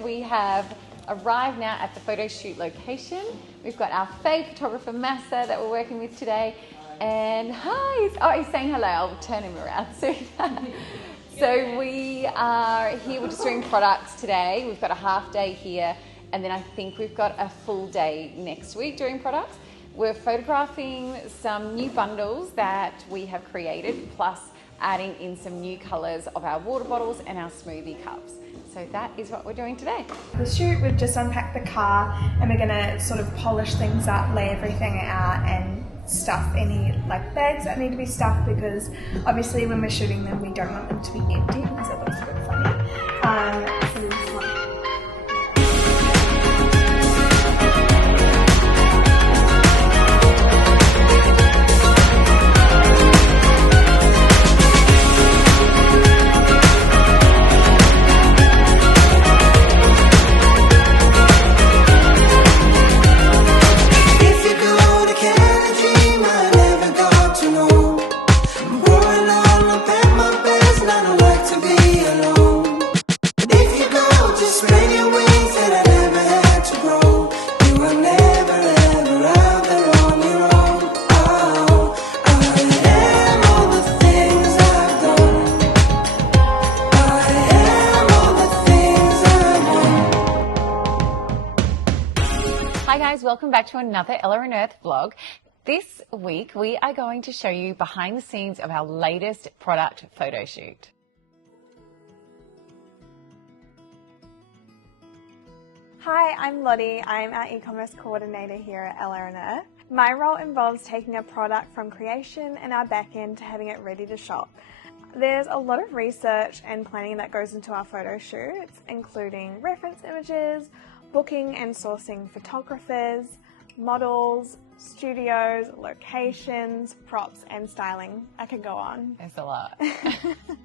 We have arrived now at the photo shoot location. We've got our fave photographer Massa that we're working with today. And hi, he's saying hello. I'll turn him around soon. So we are here, we're just doing products today. We've got a half day here, and then I think we've got a full day next week doing products. We're photographing some new bundles that we have created, plus adding in some new colours of our water bottles and our smoothie cups. So that is what we're doing today. The shoot, we've just unpacked the car and we're going to sort of polish things up, lay everything out and stuff any bags that need to be stuffed, because obviously when we're shooting them we don't want them to be empty because it looks a bit funny. So we just want Hi guys, welcome back to another Ela Earth vlog. This week we are going to show you behind the scenes of our latest product photo shoot. Hi, I'm Lottie. I'm our e-commerce coordinator here at Ela Earth. My role involves taking a product from creation and our back end to having it ready to shop. There's a lot of research and planning that goes into our photo shoots, including reference images, booking and sourcing photographers, models, studios, locations, props and styling. I could go on. There's a lot.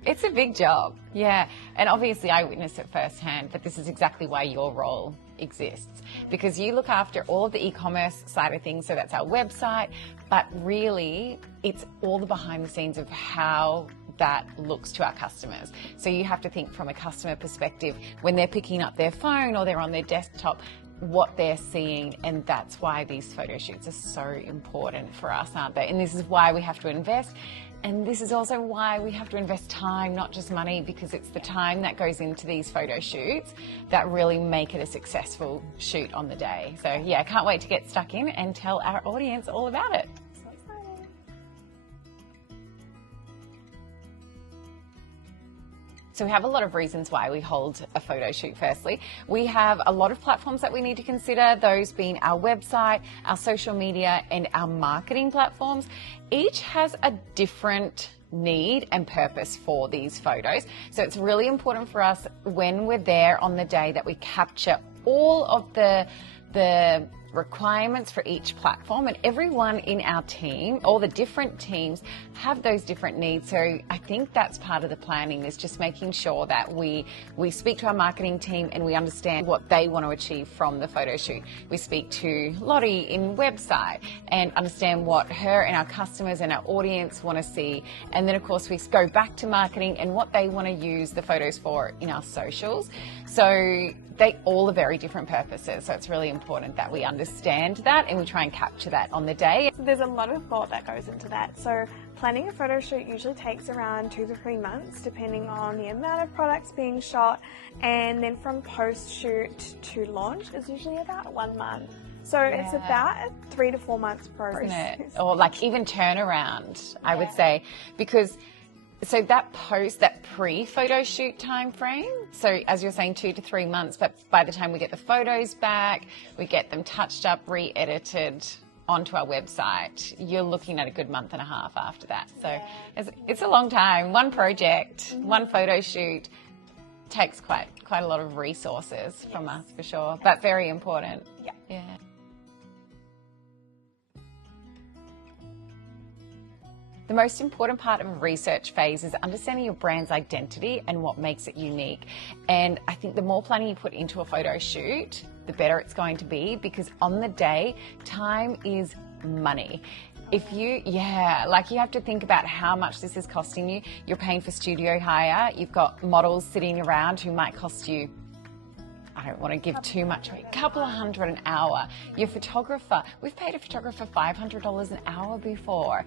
It's a big job. Yeah, and obviously I witnessed it firsthand, but this is exactly why your role exists, because you look after all of the e-commerce side of things, so that's our website, but really it's all the behind the scenes of how that looks to our customers. So you have to think from a customer perspective when they're picking up their phone or they're on their desktop, what they're seeing, and that's why these photo shoots are so important for us, aren't they? And this is why we have to invest, and this is also why we have to invest time, not just money, because it's the time that goes into these photo shoots that really make it a successful shoot on the day. So yeah, I can't wait to get stuck in and tell our audience all about it. So we have a lot of reasons why we hold a photo shoot. Firstly, we have a lot of platforms that we need to consider, those being our website, our social media, and our marketing platforms. Each has a different need and purpose for these photos. So it's really important for us when we're there on the day that we capture all of the requirements for each platform, and everyone in our team, all the different teams have those different needs. So I think that's part of the planning, is just making sure that we speak to our marketing team and we understand what they want to achieve from the photo shoot. We speak to Lottie in website and understand what her and our customers and our audience want to see. And then of course we go back to marketing and what they want to use the photos for in our socials. So they all are very different purposes, so it's really important that we understand that and we try and capture that on the day. There's a lot of thought that goes into that. So planning a photo shoot usually takes around 2 to 3 months, depending on the amount of products being shot, and then from post-shoot to launch is usually about 1 month. So it's about a 3 to 4 months process. Isn't it? Or like even turnaround, I would say, because so that pre-photo shoot time frame, so as you're saying 2 to 3 months, but by the time we get the photos back, we get them touched up, re-edited onto our website, you're looking at a good month and a half after that. So it's a long time. One project, one photo shoot takes quite a lot of resources from us for sure, but very important. Yeah. The most important part of a research phase is understanding your brand's identity and what makes it unique. And I think the more planning you put into a photo shoot, the better it's going to be, because on the day, time is money. If you, you have to think about how much this is costing you. You're paying for studio hire. You've got models sitting around who might cost you I don't want to give too much away, a couple of hundred an hour. Your photographer, we've paid a photographer $500 an hour before.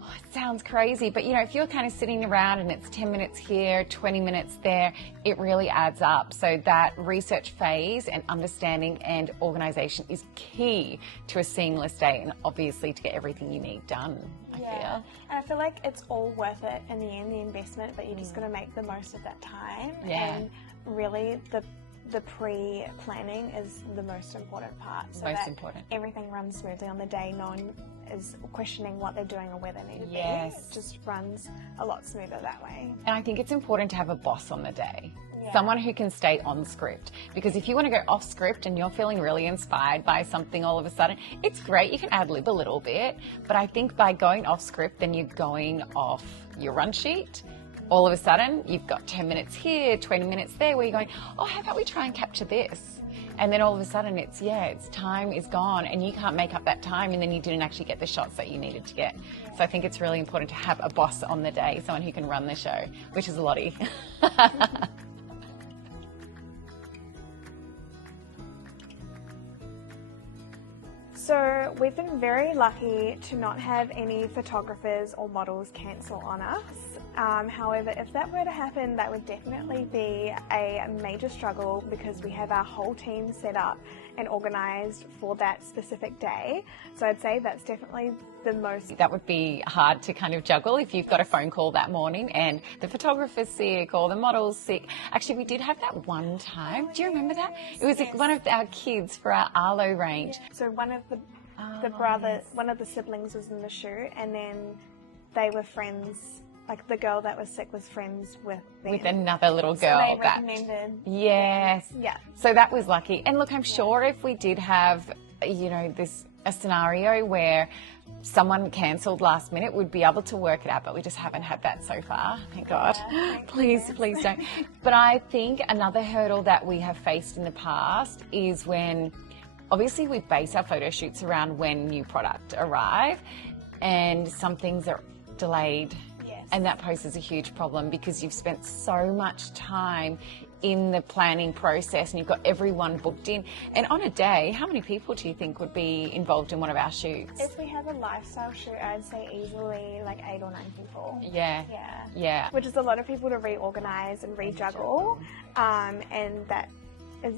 Oh, it sounds crazy, but you know, if you're kind of sitting around and it's 10 minutes here, 20 minutes there, it really adds up. So that research phase and understanding and organization is key to a seamless day, and obviously to get everything you need done, I feel. And I feel like it's all worth it in the end, the investment, but you just got to make the most of that time. Yeah. And really the pre-planning is the most important part. So Most that important. everything runs smoothly on the day. No one is questioning what they're doing or where they need to be. Yes. It just runs a lot smoother that way. And I think it's important to have a boss on the day. Yeah. Someone who can stay on script, because if you want to go off script and you're feeling really inspired by something all of a sudden, it's great, you can ad lib a little bit, but I think by going off script, then you're going off your run sheet. All of a sudden you've got 10 minutes here, 20 minutes there, where you're going, oh, how about we try and capture this? And then all of a sudden it's time is gone and you can't make up that time, and then you didn't actually get the shots that you needed to get. So I think it's really important to have a boss on the day, someone who can run the show, which is Lottie. So we've been very lucky to not have any photographers or models cancel on us. However, if that were to happen, that would definitely be a major struggle, because we have our whole team set up and organised for that specific day. So I'd say that's definitely the most... That would be hard to kind of juggle if you've got a phone call that morning and the photographer's sick or the model's sick. Actually, we did have that one time. Do you remember that? It was one of our kids for our Arlo range. So one of one of the siblings was in the shoot, and then they were friends. Like the girl that was sick was friends with them. With another little girl. So they recommended. Yes. Yeah. So that was lucky. And look, I'm sure if we did have, you know, a scenario where someone cancelled last minute, we'd be able to work it out, but we just haven't had that so far. Thank God. Please don't. But I think another hurdle that we have faced in the past is when, obviously we base our photo shoots around when new product arrive, and some things are delayed. And that poses a huge problem, because you've spent so much time in the planning process and you've got everyone booked in. And on a day, how many people do you think would be involved in one of our shoots? If we have a lifestyle shoot, I'd say easily like 8 or 9 people. Yeah. Which is a lot of people to reorganize and rejuggle. And that is,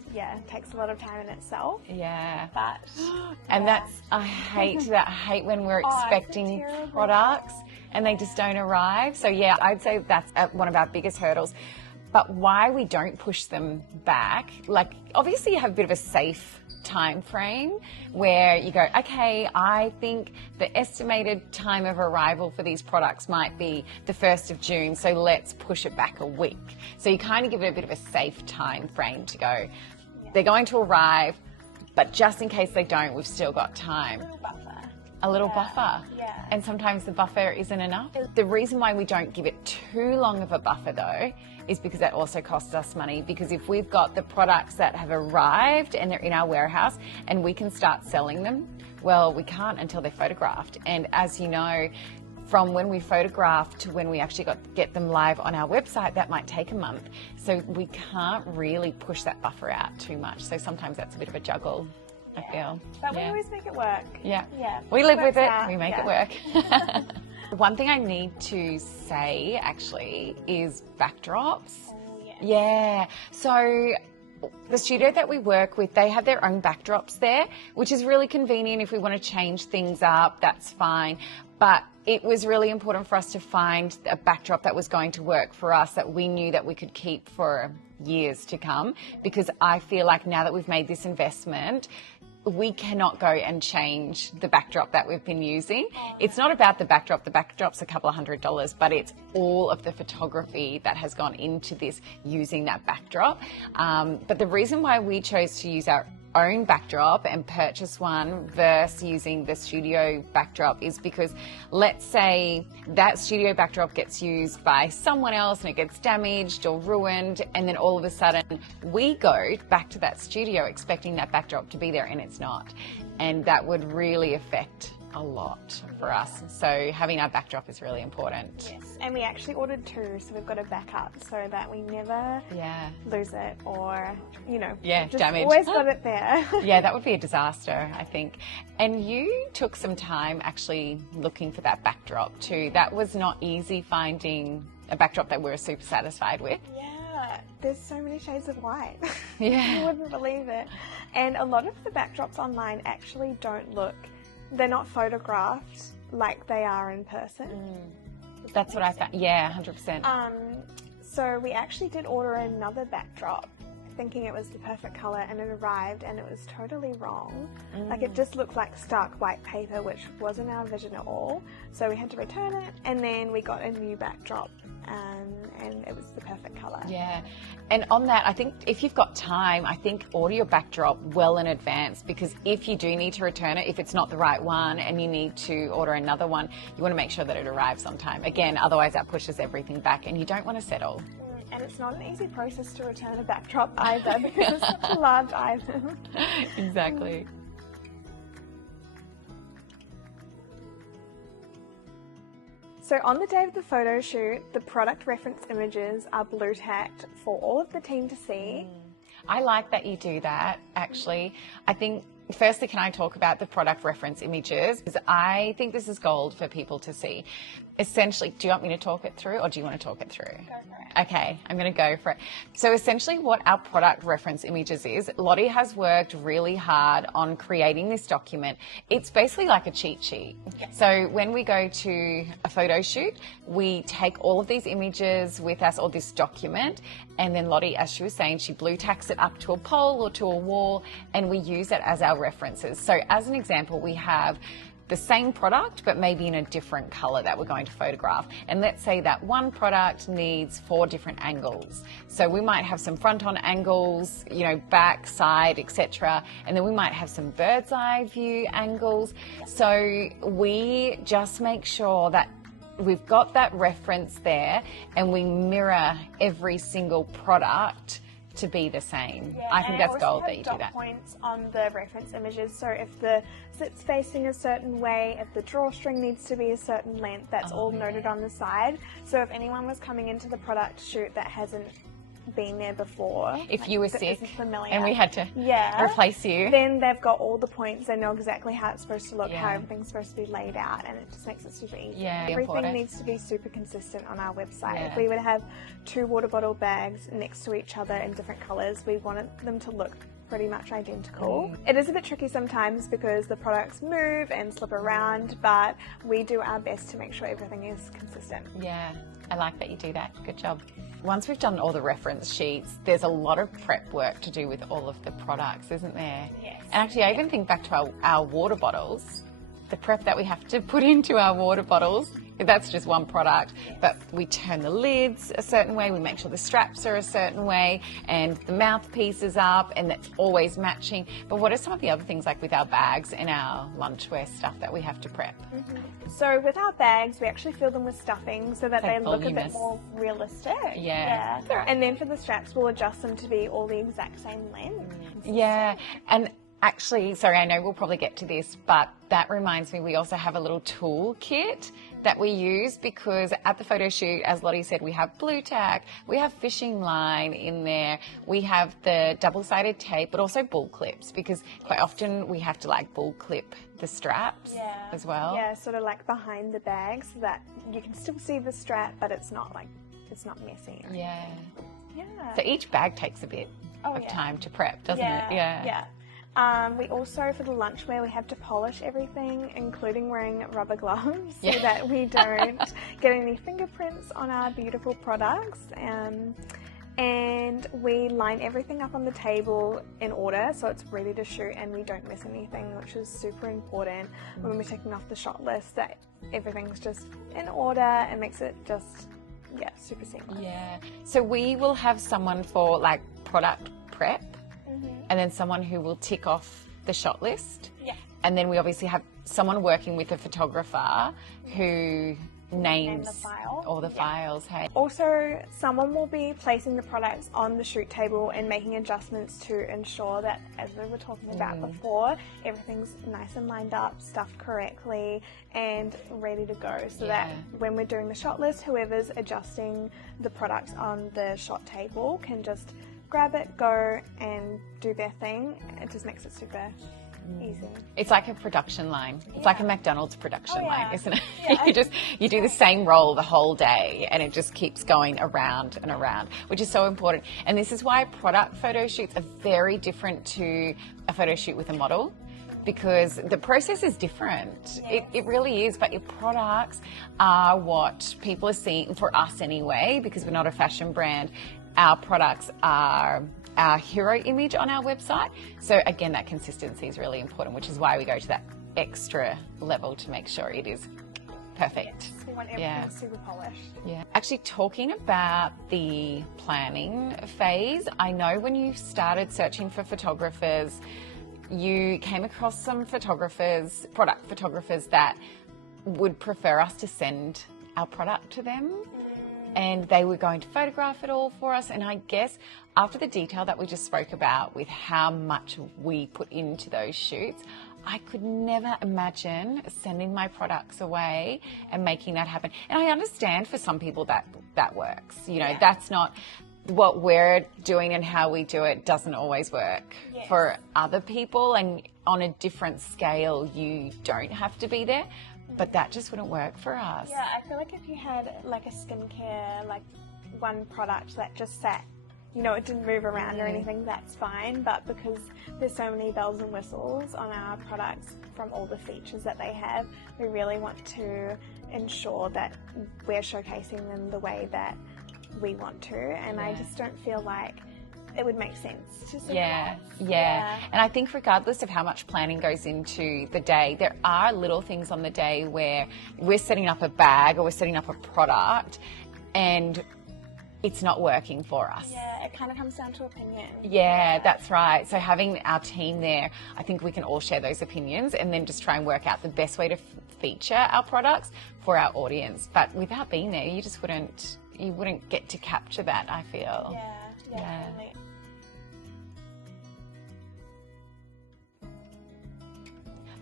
takes a lot of time in itself. Yeah. But and I hate that. I hate when we're expecting products and they just don't arrive. So yeah, I'd say that's one of our biggest hurdles. But why we don't push them back, like obviously you have a bit of a safe time frame where you go, okay, I think the estimated time of arrival for these products might be the 1st of June, so let's push it back a week. So you kind of give it a bit of a safe time frame to go, they're going to arrive, but just in case they don't, we've still got time. A little buffer. Yeah. And sometimes the buffer isn't enough. The reason why we don't give it too long of a buffer though is because that also costs us money, because if we've got the products that have arrived and they're in our warehouse and we can start selling them, well, we can't until they're photographed. And as you know, from when we photograph to when we actually get them live on our website, that might take a month. So we can't really push that buffer out too much. So sometimes that's a bit of a juggle, I feel. But we always make it work. Yeah. Yeah. We live with it. Out. We make it work. One thing I need to say actually is backdrops. Yeah. So the studio that we work with, they have their own backdrops there, which is really convenient. If we want to change things up, that's fine. But it was really important for us to find a backdrop that was going to work for us, that we knew that we could keep for years to come, because I feel like now that we've made this investment, we cannot go and change the backdrop that we've been using. It's not about the backdrop. The backdrop's a couple of $100, but it's all of the photography that has gone into this using that backdrop. But the reason why we chose to use our own backdrop and purchase one versus using the studio backdrop is because, let's say that studio backdrop gets used by someone else and it gets damaged or ruined, and then all of a sudden we go back to that studio expecting that backdrop to be there and it's not, and that would really affect a lot for us. So having our backdrop is really important. Yes, and we actually ordered 2, so we've got a backup so that we never lose it or, just damage. Always got it there. Yeah, that would be a disaster, I think. And you took some time actually looking for that backdrop too. That was not easy finding a backdrop that we were super satisfied with. Yeah, there's so many shades of white. Yeah. You wouldn't believe it. And a lot of the backdrops online actually don't look, they're not photographed like they are in person. That's what I found. Yeah, 100%. So we actually did order another backdrop thinking it was the perfect color, and it arrived and it was totally wrong. Like, it just looked like stark white paper, which wasn't our vision at all. So we had to return it, and then we got a new backdrop, and it was the perfect color. Yeah, and on that, I think if you've got time, I think order your backdrop well in advance, because if you do need to return it, if it's not the right one and you need to order another one, you want to make sure that it arrives on time. Again, otherwise that pushes everything back and you don't want to settle. And it's not an easy process to return a backdrop either, because it's such a large item. Exactly. So on the day of the photo shoot, the product reference images are blue tacked for all of the team to see. I like that you do that, actually. I think, firstly, can I talk about the product reference images? Because I think this is gold for people to see. Essentially, do you want me to talk it through, or do you want to talk it through? Go for it. Okay, I'm going to go for it. So essentially what our product reference images is, Lottie has worked really hard on creating this document. It's basically like a cheat sheet. So when we go to a photo shoot, we take all of these images with us, or this document, and then Lottie, as she was saying, she blue tacks it up to a pole or to a wall, and we use it as our references. So as an example, we have the same product, but maybe in a different color that we're going to photograph. And let's say that one product needs 4 different angles. So we might have some front-on angles, back, side, etc. And then we might have some bird's eye view angles. So we just make sure that we've got that reference there, and we mirror every single product to be the same. Yeah, I think that's gold that you do dot that. points on the reference images. So if the zip's facing a certain way, if the drawstring needs to be a certain length, that's all noted on the side. So if anyone was coming into the product shoot that hasn't been there before, if you were sick familiar, and we had to replace you, then they've got all the points. They know exactly how it's supposed to look, how everything's supposed to be laid out, and it just makes it super easy. Everything needs to be super consistent on our website. If we would have 2 water bottle bags next to each other in different colors, we wanted them to look pretty much identical. It is a bit tricky sometimes because the products move and slip around, but we do our best to make sure everything is consistent. Yeah, I like that you do that. Good job. Once we've done all the reference sheets, there's a lot of prep work to do with all of the products, isn't there? Yes. And actually, I even think back to our water bottles, the prep that we have to put into our water bottles. That's just one product, but we turn the lids a certain way, we make sure the straps are a certain way, and the mouthpiece is up, and that's always matching. But what are some of the other things, like with our bags and our lunchwear stuff, that we have to prep? So with our bags, we actually fill them with stuffing so that they look a bit more realistic. Yeah. And then for the straps, we'll adjust them to be all the exact same length. Yeah, and actually, sorry, I know we'll probably get to this, but that reminds me, we also have a little tool kit that we use, because at the photo shoot, as Lottie said, we have blue tack, we have fishing line in there, we have the double-sided tape, but also bull clips, because quite often we have to bull clip the straps as well. Yeah, sort of like behind the bag, so that you can still see the strap, but it's not messy. Yeah. Yeah. So each bag takes a bit of time to prep, doesn't it? Yeah. We also, for the lunchwear, we have to polish everything, including wearing rubber gloves, so that we don't get any fingerprints on our beautiful products. And we line everything up on the table in order, so it's ready to shoot and we don't miss anything, which is super important when we're taking off the shot list, that everything's just in order and makes it just, super seamless. Yeah. So we will have someone for product prep, and then someone who will tick off the shot list. Yeah. And then we obviously have someone working with a photographer who names all the files. Hey. Also, someone will be placing the products on the shoot table and making adjustments to ensure that, as we were talking about before, everything's nice and lined up, stuffed correctly, and ready to go. So that when we're doing the shot list, whoever's adjusting the products on the shot table can just grab it, go, and do their thing. It just makes it super easy. It's like a production line. It's like a McDonald's production line, isn't it? Yeah. you do the same role the whole day, and it just keeps going around and around, which is so important. And this is why product photo shoots are very different to a photo shoot with a model, because the process is different. It really is, but your products are what people are seeing, for us anyway, because we're not a fashion brand. Our products are our hero image on our website. So again, that consistency is really important, which is why we go to that extra level to make sure it is perfect. We want everything super polished. Yeah. Actually, talking about the planning phase, I know when you started searching for photographers, you came across some photographers, product photographers, that would prefer us to send our product to them. And they were going to photograph it all for us. And I guess after the detail that we just spoke about with how much we put into those shoots, I could never imagine sending my products away and making that happen. And I understand for some people that works. You know, that's not what we're doing, and how we do it doesn't always work for other people. And on a different scale, you don't have to be there. But that just wouldn't work for us. Yeah, I feel like if you had like a skincare, like one product that just sat, you know, it didn't move around or anything, that's fine. But because there's so many bells and whistles on our products from all the features that they have, we really want to ensure that we're showcasing them the way that we want to. And I just don't feel like it would make sense to see Yeah. And I think regardless of how much planning goes into the day, there are little things on the day where we're setting up a bag or we're setting up a product and it's not working for us. Yeah, it kind of comes down to opinion. Yeah, that's right. So having our team there, I think we can all share those opinions and then just try and work out the best way to feature our products for our audience. But without being there, you just wouldn't get to capture that, I feel. Yeah.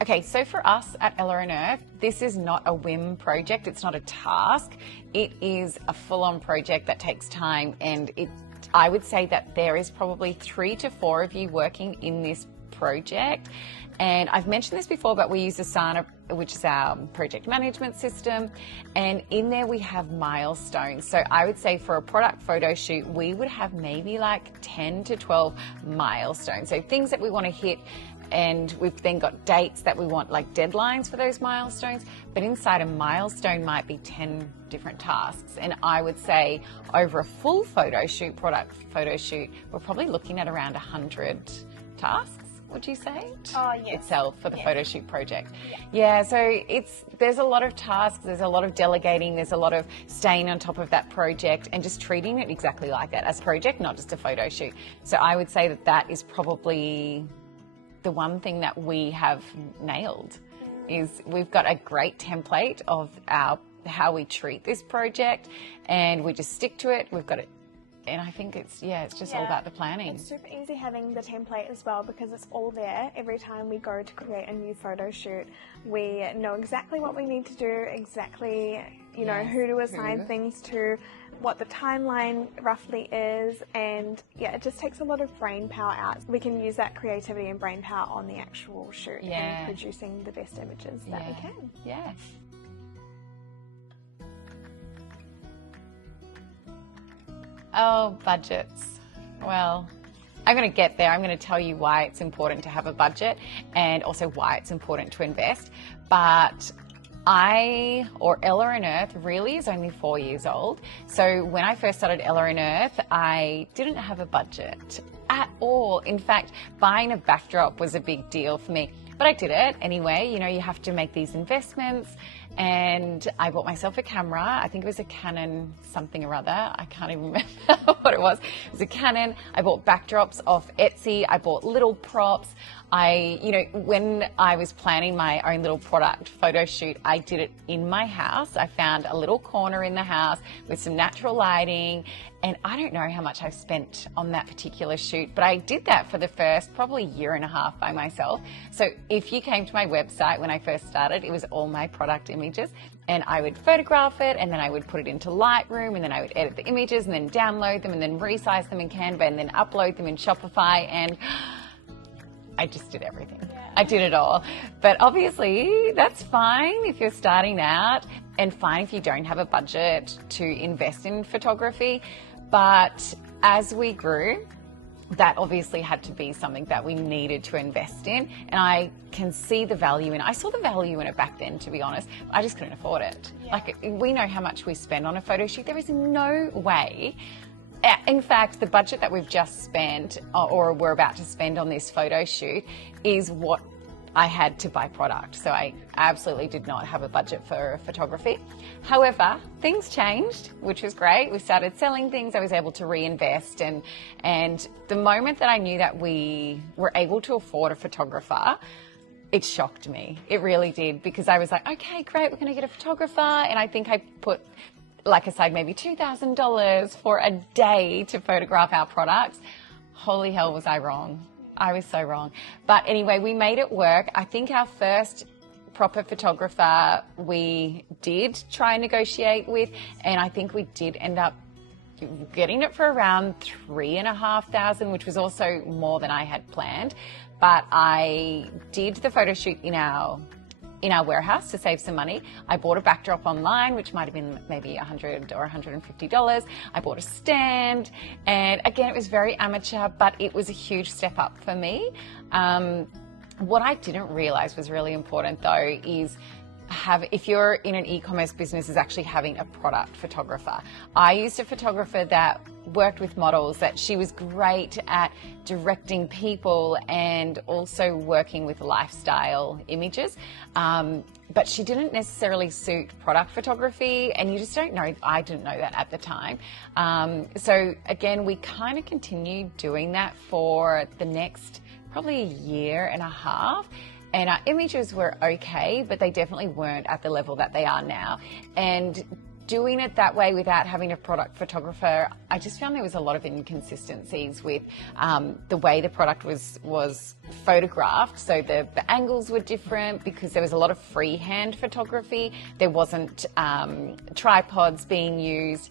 Okay, so for us at Ela Earth, this is not a whim project. It's not a task. It is a full-on project that takes time, and I would say that there is probably 3 to 4 of you working in this project. And I've mentioned this before, but we use Asana, which is our project management system. And in there we have milestones. So I would say for a product photo shoot, we would have maybe like 10 to 12 milestones. So things that we want to hit. And we've then got dates that we want, like deadlines for those milestones. But inside a milestone might be 10 different tasks. And I would say over a full photo shoot, product photo shoot, we're probably looking at around 100 tasks, would you say? Oh, yes. Itself for the photo shoot project. Yeah, so there's a lot of tasks, there's a lot of delegating, there's a lot of staying on top of that project and just treating it exactly like that, as a project, not just a photo shoot. So I would say that is probably the one thing that we have nailed. Is we've got a great template of how we treat this project, and we just stick to it. We've got it, and I think it's just all about the planning. It's super easy having the template as well, because it's all there. Every time we go to create a new photo shoot, we know exactly what we need to do, exactly who to assign things to, what the timeline roughly is, and it just takes a lot of brain power out. We can use that creativity and brain power on the actual shoot and producing the best images that we can. Yeah. Oh, budgets. Well, I'm going to get there. I'm going to tell you why it's important to have a budget and also why it's important to invest. But Ela Earth really is only 4 years old. So when I first started Ela Earth, I didn't have a budget at all. In fact, buying a backdrop was a big deal for me. but I did it anyway. You know, you have to make these investments, and I bought myself a camera. I think it was a Canon something or other. I can't even remember what it was. It was a Canon. I bought backdrops off Etsy. I bought little props. When I was planning my own little product photo shoot, I did it in my house. I found a little corner in the house with some natural lighting, and I don't know how much I've spent on that particular shoot, but I did that for the first probably year and a half by myself. So if you came to my website when I first started, it was all my product images, and I would photograph it, and then I would put it into Lightroom, and then I would edit the images and then download them and then resize them in Canva and then upload them in Shopify, and I just did everything. I did it all. But obviously that's fine if you're starting out, and fine if you don't have a budget to invest in photography. But as we grew, that obviously had to be something that we needed to invest in. And I can see the value in it. I saw the value in it back then, to be honest. I just couldn't afford it. Yeah. Like, we know how much we spend on a photo shoot. There is no way. In fact, the budget that we've just spent, or we're about to spend on this photo shoot, is what I had to buy product. So I absolutely did not have a budget for photography. However, things changed, which was great. We started selling things. I was able to reinvest. And the moment that I knew that we were able to afford a photographer, it shocked me. It really did, because I was like, okay, great, we're going to get a photographer. And I think I put aside maybe $2,000 for a day to photograph our products. Holy hell, was I wrong. I was so wrong. But anyway, we made it work. I think our first proper photographer we did try and negotiate with, and I think we did end up getting it for around $3,500, which was also more than I had planned. But I did the photo shoot in our warehouse to save some money. I bought a backdrop online, which might have been maybe $100 or $150. I bought a stand, and again, it was very amateur, but it was a huge step up for me. What I didn't realize was really important though is if you're in an e-commerce business, is actually having a product photographer. I used a photographer that worked with models, that she was great at directing people and also working with lifestyle images. But she didn't necessarily suit product photography, and you just don't know. I didn't know that at the time. So again, we kind of continued doing that for the next probably a year and a half. And our images were okay, but they definitely weren't at the level that they are now. And doing it that way without having a product photographer, I just found there was a lot of inconsistencies with the way the product was photographed. So the angles were different because there was a lot of freehand photography. There wasn't tripods being used.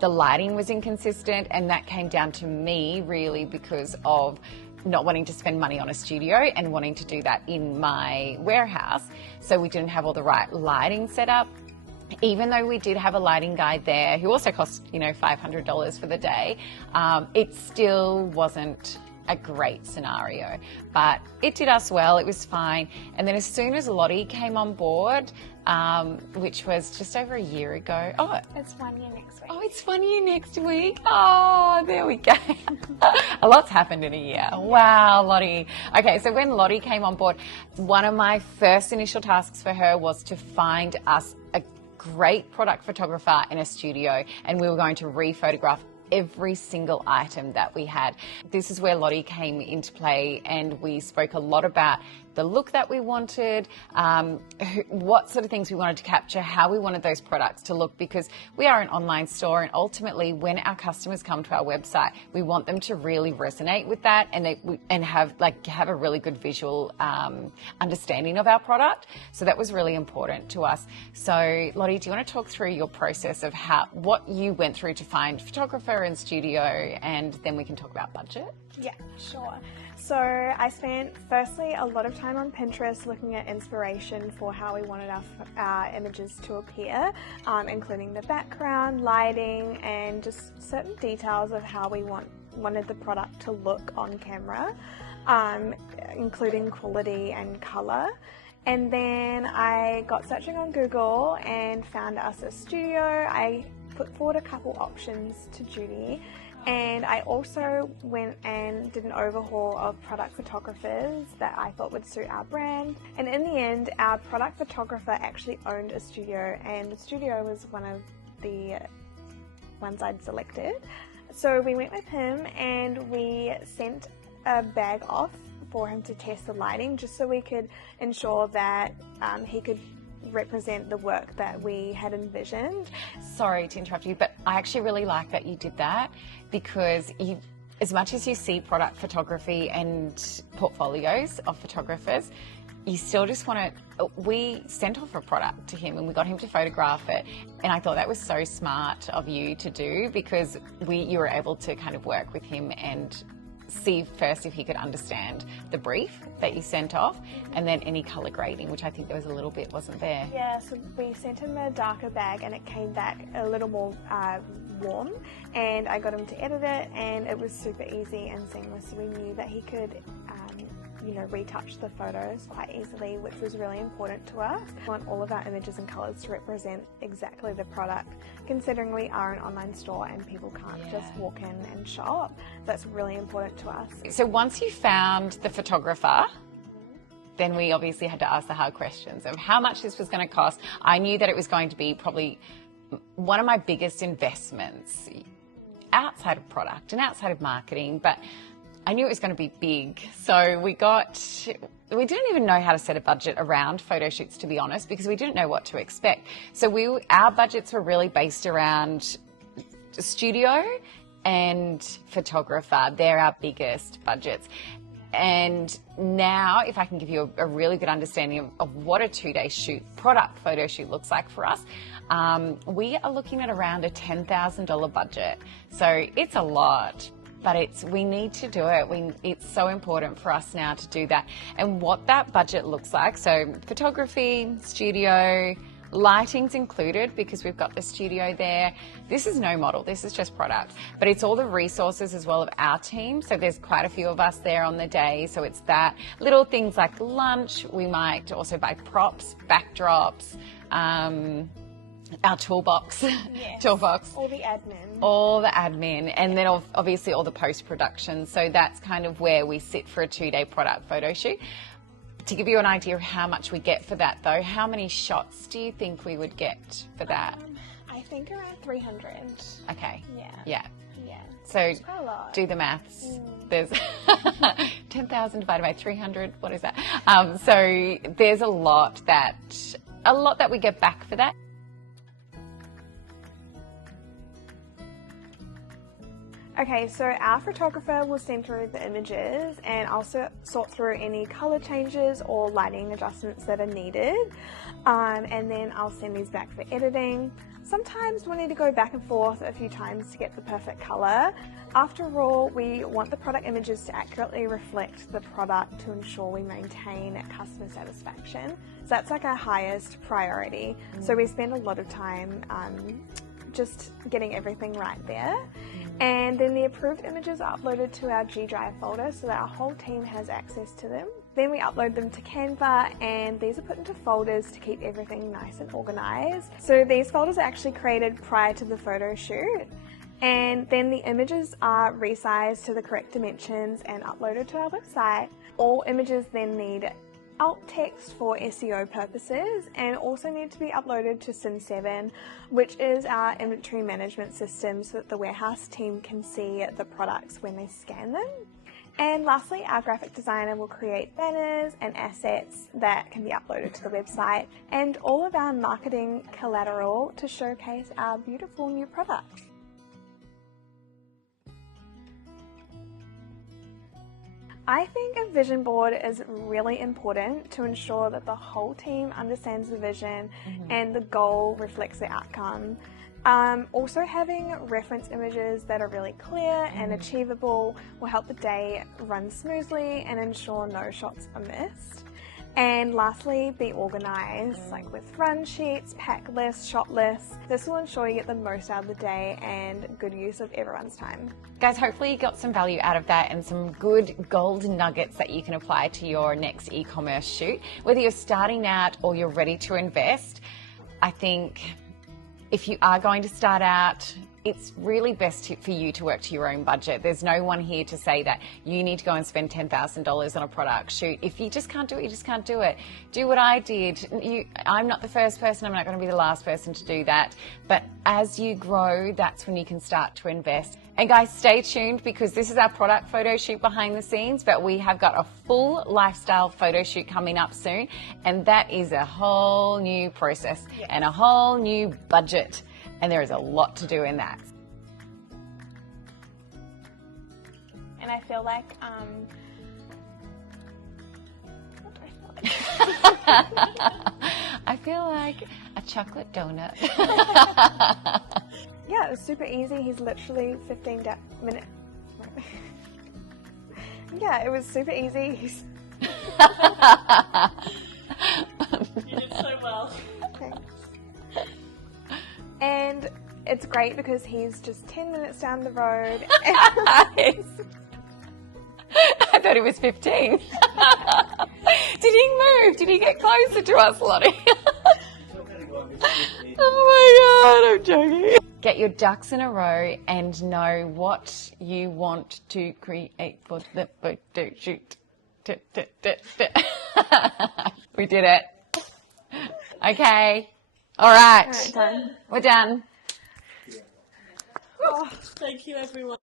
The lighting was inconsistent, and that came down to me really because of not wanting to spend money on a studio and wanting to do that in my warehouse. So we didn't have all the right lighting set up. Even though we did have a lighting guy there who also cost, $500 for the day, it still wasn't a great scenario, but it did us well. It was fine. And then as soon as Lottie came on board, which was just over a year ago. Oh, it's 1 year next week. Oh, it's 1 year next week. Oh, there we go. A lot's happened in a year. Wow, Lottie. Okay, so when Lottie came on board, one of my first initial tasks for her was to find us a great product photographer in a studio, and we were going to re-photograph every single item that we had. This is where Lottie came into play, and we spoke a lot about the look that we wanted, what sort of things we wanted to capture, how we wanted those products to look, because we are an online store, and ultimately when our customers come to our website, we want them to really resonate with that and have a really good visual understanding of our product. So that was really important to us. So Lottie, do you want to talk through your process of what you went through to find photographer and studio, and then we can talk about budget? Yeah, sure. So I spent firstly a lot of time on Pinterest looking at inspiration for how we wanted our images to appear, including the background, lighting, and just certain details of how we wanted the product to look on camera, including quality and color. And then I got searching on Google and found us a studio. I put forward a couple options to Judy, And I also went and did an overhaul of product photographers that I thought would suit our brand. And in the end, our product photographer actually owned a studio, and the studio was one of the ones I'd selected. So we went with him and we sent a bag off for him to test the lighting, just so we could ensure that he could represent the work that we had envisioned. Sorry to interrupt you, but I actually really like that you did that, because as much as you see product photography and portfolios of photographers, you still just want to, we sent off a product to him and we got him to photograph it, and I thought that was so smart of you to do, because you were able to kind of work with him and see first if he could understand the brief that you sent off, and then any colour grading, which I think there was a little bit, wasn't there? Yeah, so we sent him a darker bag and it came back a little more warm, and I got him to edit it, and it was super easy and seamless. We knew that he could retouch the photos quite easily, which was really important to us. We want all of our images and colours to represent exactly the product, considering we are an online store and people can't just walk in and shop. That's really important to us. So once you found the photographer, then we obviously had to ask the hard questions of how much this was going to cost. I knew that it was going to be probably one of my biggest investments outside of product and outside of marketing, but I knew it was going to be big. So we didn't even know how to set a budget around photo shoots, to be honest, because we didn't know what to expect. So our budgets were really based around studio and photographer. They're our biggest budgets. And now, if I can give you a really good understanding of what a 2-day shoot, product photo shoot looks like for us, we are looking at around a $10,000 budget. So it's a lot, but we need to do it. It's so important for us now to do that. And what that budget looks like, so photography, studio, lighting's included because we've got the studio there. This is no model, this is just product, but it's all the resources as well of our team. So there's quite a few of us there on the day. So it's that, little things like lunch. We might also buy props, backdrops, our toolbox, toolbox. All the admin. All the admin, and then obviously all the post-production. So that's kind of where we sit for a 2-day product photo shoot. To give you an idea of how much we get for that though, how many shots do you think we would get for that? I think around 300. Okay. Yeah. So quite a lot. Do the maths. There's 10,000 divided by 300. What is that? So there's a lot that we get back for that. Okay, so our photographer will send through the images and I'll sort through any colour changes or lighting adjustments that are needed, and then I'll send these back for editing. Sometimes we'll need to go back and forth a few times to get the perfect colour. After all, we want the product images to accurately reflect the product to ensure we maintain customer satisfaction. So that's like our highest priority. So we spend a lot of time just getting everything right there. And then the approved images are uploaded to our G Drive folder so that our whole team has access to them. Then we upload them to Canva, and these are put into folders to keep everything nice and organised. So these folders are actually created prior to the photo shoot. And then the images are resized to the correct dimensions and uploaded to our website. All images then need alt text for SEO purposes and also need to be uploaded to Sim7, which is our inventory management system, so that the warehouse team can see the products when they scan them. And lastly, our graphic designer will create banners and assets that can be uploaded to the website, and all of our marketing collateral to showcase our beautiful new products. I think a vision board is really important to ensure that the whole team understands the vision and the goal reflects the outcome. Also, having reference images that are really clear and achievable will help the day run smoothly and ensure no shots are missed. And lastly, be organised, like with run sheets, pack lists, shot lists. This will ensure you get the most out of the day and good use of everyone's time. Guys, hopefully you got some value out of that and some good gold nuggets that you can apply to your next e-commerce shoot. Whether you're starting out or you're ready to invest, I think if you are going to start out, it's really best for you to work to your own budget. There's no one here to say that you need to go and spend $10,000 on a product shoot. If you just can't do it, you just can't do it. Do what I did. I'm not the first person, I'm not going to be the last person to do that. But as you grow, that's when you can start to invest. And guys, stay tuned because this is our product photo shoot behind the scenes, but we have got a full lifestyle photo shoot coming up soon. And that is a whole new process and a whole new budget. And there is a lot to do in that. And I feel like, I feel like a chocolate donut. yeah, it was super easy. He's literally 15 minutes. Yeah, it was super easy. You did so well. Thanks. And it's great because he's just 10 minutes down the road. I thought he was 15. Did he move? Did he get closer to us, Lottie? Oh my God, I'm joking. Get your ducks in a row and know what you want to create for the photo shoot. We did it. Okay. All right. Done. We're done. Thank you, everyone.